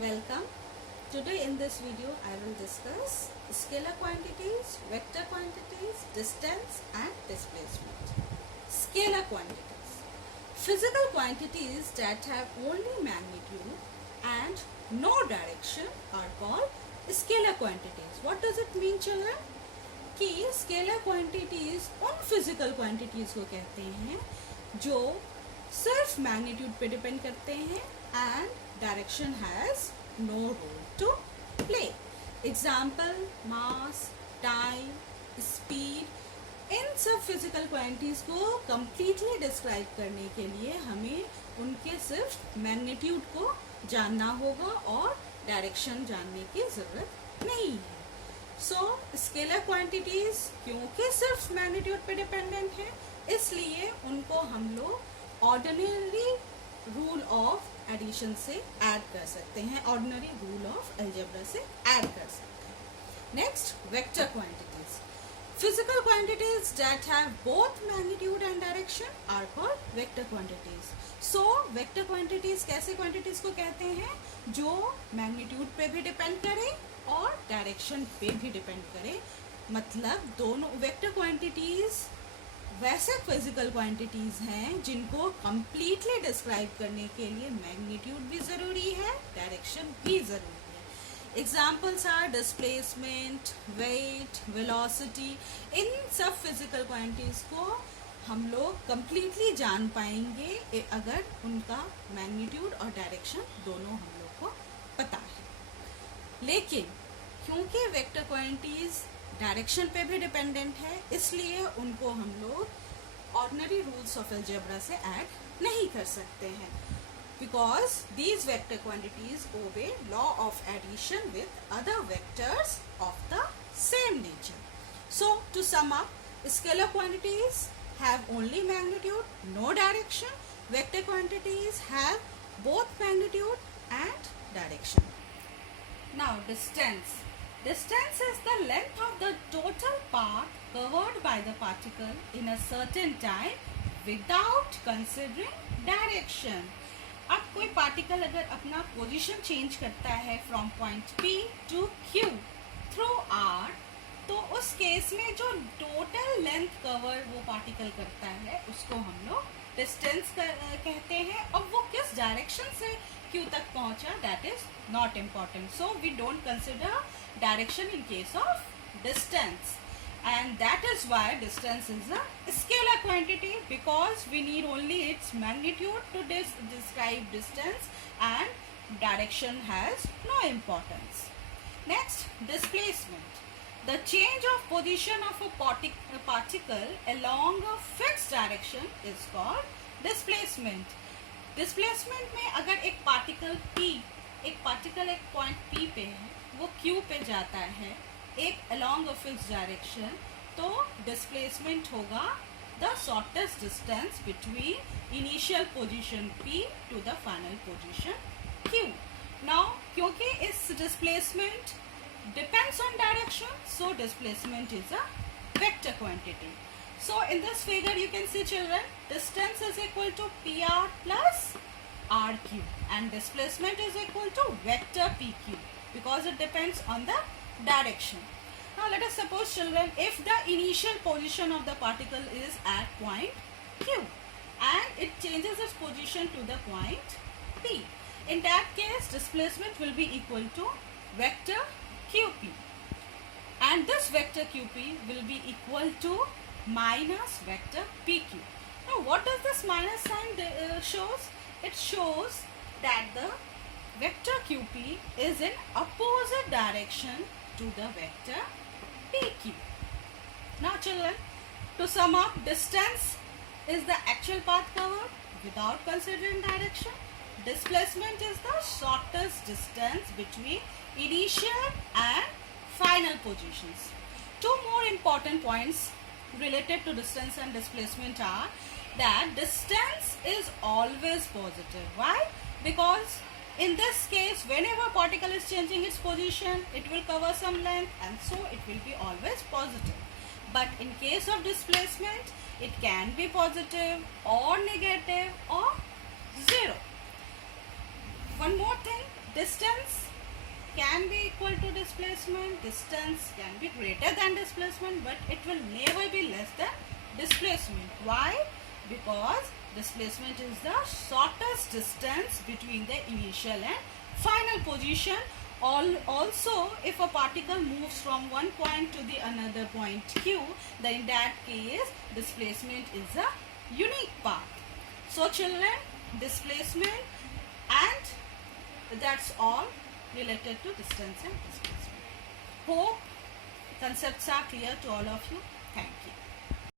Welcome. Today in this video I will discuss scalar quantities, vector quantities, distance and displacement. Scalar quantities. Physical quantities that have only magnitude and no direction are called scalar quantities. What does it mean children? कि scalar quantities उन physical quantities को कहते हैं जो सिर्फ magnitude पे depend करते हैं and direction has no role to play. Example mass, time, speed. इन सब फिजिकल क्वांटिटीज को कंप्लीटली डिस्क्राइब करने के लिए हमें उनके सिर्फ मैग्नीट्यूड को जानना होगा और डायरेक्शन जानने की ज़रूरत नहीं है. सो स्केलर क्वांटिटीज क्योंकि सिर्फ मैग्नीट्यूड पे डिपेंडेंट है इसलिए उनको हम लोग ऑर्डिनरी रूल ऑफ एडिशन से ऐड कर सकते हैं, ऑर्डिनरी रूल ऑफ अलजेब्रा से ऐड कर सकते हैं. Next, vector quantities. Physical quantities that have both magnitude and direction are called vector quantities. So vector quantities कैसे क्वांटिटीज को कहते हैं जो मैग्नीट्यूड पे भी डिपेंड करें और डायरेक्शन पे भी डिपेंड करे. मतलब दोनों वेक्टर क्वांटिटीज वैसे फिजिकल क्वांटिटीज हैं जिनको कंप्लीटली डिस्क्राइब करने के लिए मैग्नीट्यूड भी ज़रूरी है, डायरेक्शन भी ज़रूरी है. Examples are displacement, weight, velocity. इन सब फिजिकल क्वांटिटीज को हम लोग कंप्लीटली जान पाएंगे अगर उनका मैग्नीट्यूड और डायरेक्शन दोनों हम लोग को पता है. लेकिन क्योंकि वेक्टर क्वांटिटीज डायरेक्शन पे भी डिपेंडेंट है इसलिए उनको हम लोग ऑर्डिनरी रूल्स ऑफ अलजेब्रा से ऐड नहीं कर सकते हैं because these vector quantities obey law of addition with other vectors of the same nature. So to sum up, scalar quantities have only magnitude, no direction. Vector quantities have both magnitude and direction. Now distance. Distance is the length of the total path covered by the particle in a certain time without considering direction. अब कोई particle अगर अपना position change करता है from point P to Q through R, तो उस case में जो टोटल लेंथ कवर वो पार्टिकल करता है उसको हम लोग डिस्टेंस कहते हैं. और वो किस डायरेक्शन से Q तक पहुंचा that is not important. So we don't consider direction in case of distance, and that is why distance is a scalar quantity because we need only its magnitude to describe distance and direction has no importance. Next, displacement. The change of position of a particle along a fixed direction is called displacement. Displacement में अगर एक particle एक point P पे है, वो Q पे जाता है एक अलोंग अ फिक्स डायरेक्शन, तो डिस्प्लेसमेंट होगा the shortest distance between initial position P to the final position Q. Now क्योंकि इस displacement depends on direction, so displacement is a vector quantity. So in this figure you can see children, distance is equal to PR plus RQ and displacement is equal to vector PQ because it depends on the direction. Now let us suppose children, if the initial position of the particle is at point Q and it changes its position to the point P, in that case displacement will be equal to vector QP and this vector QP will be equal to minus vector PQ. Now what does this minus sign shows? It shows that the vector QP is in opposite direction to the vector PQ. Now children, to sum up, distance is the actual path covered without considering direction. Displacement is the shortest distance between initial and final positions. Two more important points related to distance and displacement are that distance is always positive. Why? Because in this case whenever particle is changing its position it will cover some length and so it will be always positive. But in case of displacement it can be positive or negative or zero. One more thing, Distance can be equal to displacement, distance can be greater than displacement, but it will never be less than displacement. Why? Because displacement is the shortest distance between the initial and final position. Also, if a particle moves from one point to the another point Q, then in that case displacement is a unique path. So children, displacement, and that's all related to distance and displacement. Hope concepts are clear to all of you. Thank you.